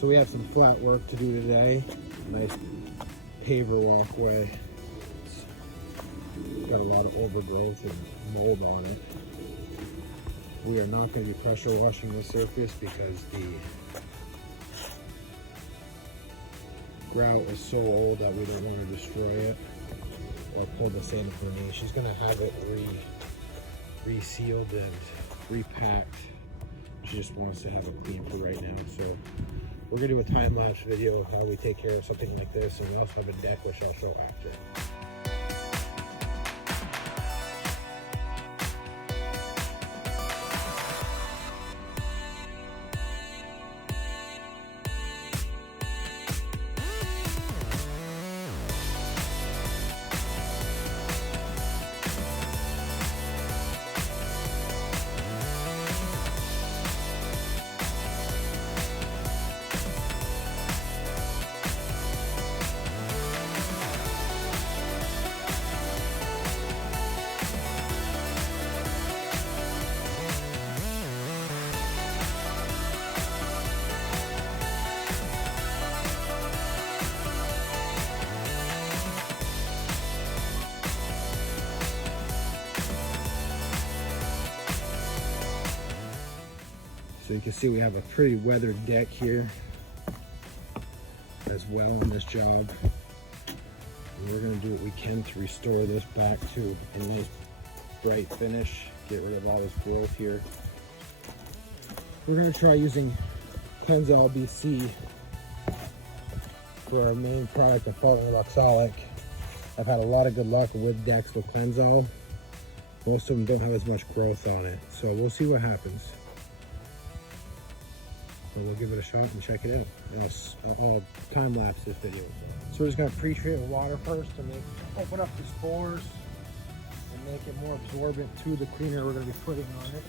So we have some flat work to do today. Nice paver walkway. It's got a lot of overgrowth and mold on it. We are not going to be pressure washing the surface because the grout is so old that we don't want to destroy it or pull the sand from her knee. She's going to have it resealed and repacked. She just wants to have it clean for right now. So we're going to do a time-lapse video of how we take care of something like this, and we also have a deck which I'll show after. So you can see we have a pretty weathered deck here as well on this job. And we're going to do what we can to restore this back to a nice bright finish, get rid of all this growth here. We're going to try using Cleansol BC for our main product of fallen oxalic. I've had a lot of good luck with decks with Cleansol. Most of them don't have as much growth on it, so we'll see what happens. So we'll give it a shot and check it out. I'll time lapse this video. So we're just gonna pre-treat with water first to open up the spores and make it more absorbent to the cleaner we're gonna be putting on it.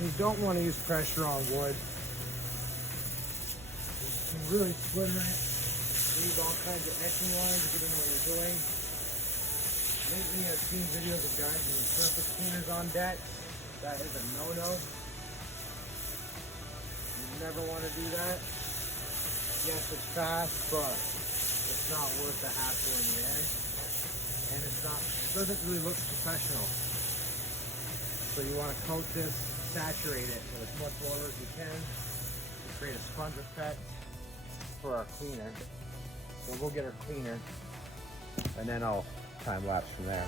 You don't want to use pressure on wood. You can really splinter it, leave all kinds of etching lines if you don't know what you're doing. Lately I've seen videos of guys using surface cleaners on decks. That is a no-no. You never want to do that. Yes, it's fast, but it's not worth the hassle in the end. And it doesn't really look professional. So you want to coat this, saturate it with as much water as you can to create a sponge effect for our cleaner. So we'll get our cleaner and then I'll time lapse from there.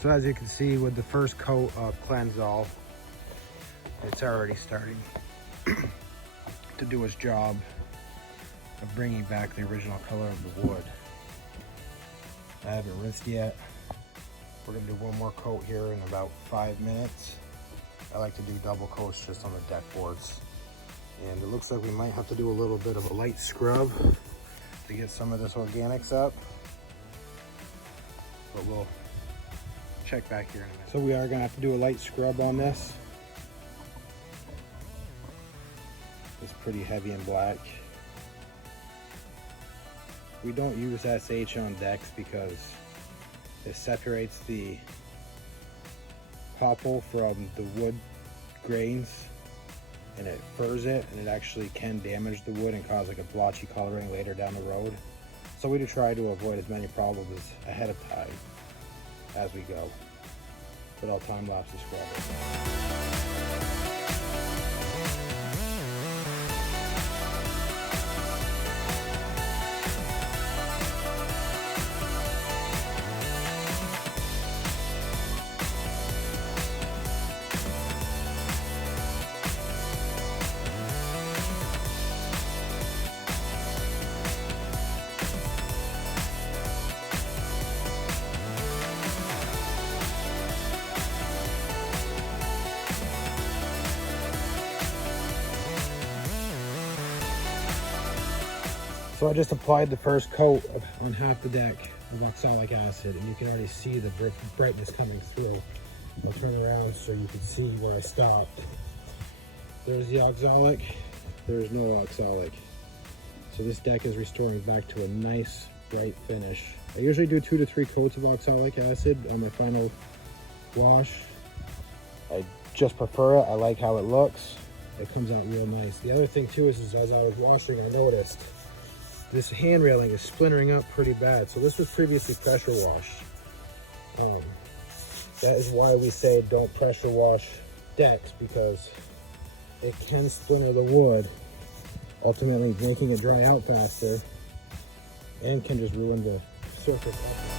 So as you can see with the first coat of Cleansol, it's already starting to do its job of bringing back the original color of the wood. I haven't rinsed yet. We're gonna do one more coat here in about 5 minutes I like to do double coats just on the deck boards. And it looks like we might have to do a little bit of a light scrub to get some of this organics up. But we'll check back here in a minute. So we are gonna have to do a light scrub on this. It's pretty heavy and black. We don't use SH on decks because it separates the popple from the wood grains and it furs it, and it actually can damage the wood and cause like a blotchy coloring later down the road. So we do try to avoid as many problems ahead of time as we go. But I'll time lapse the scrub. So I just applied the first coat on half the deck of oxalic acid, and you can already see the brightness coming through. I'll turn around so you can see where I stopped. There's the oxalic, there's no oxalic. So this deck is restoring back to a nice bright finish. I usually do 2 to 3 coats of oxalic acid on my final wash. I just prefer it. I like how it looks. It comes out real nice. The other thing too is as I was washing, I noticed this hand railing is splintering up pretty bad. So this was previously pressure washed. That is why we say don't pressure wash decks, because it can splinter the wood, ultimately making it dry out faster, and can just ruin the surface.